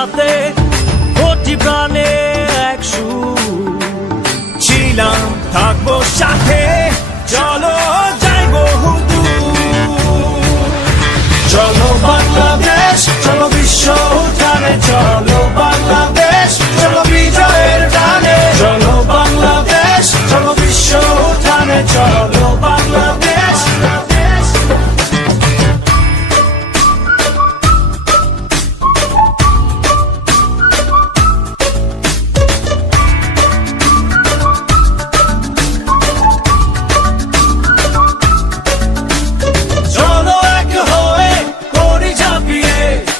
সাথে কোটি প্রাণে এক সুর ছিলাম থাকবো সাথে চলো যাই বহুদূর চলো বাংলাদেশ চলো বিশ্ব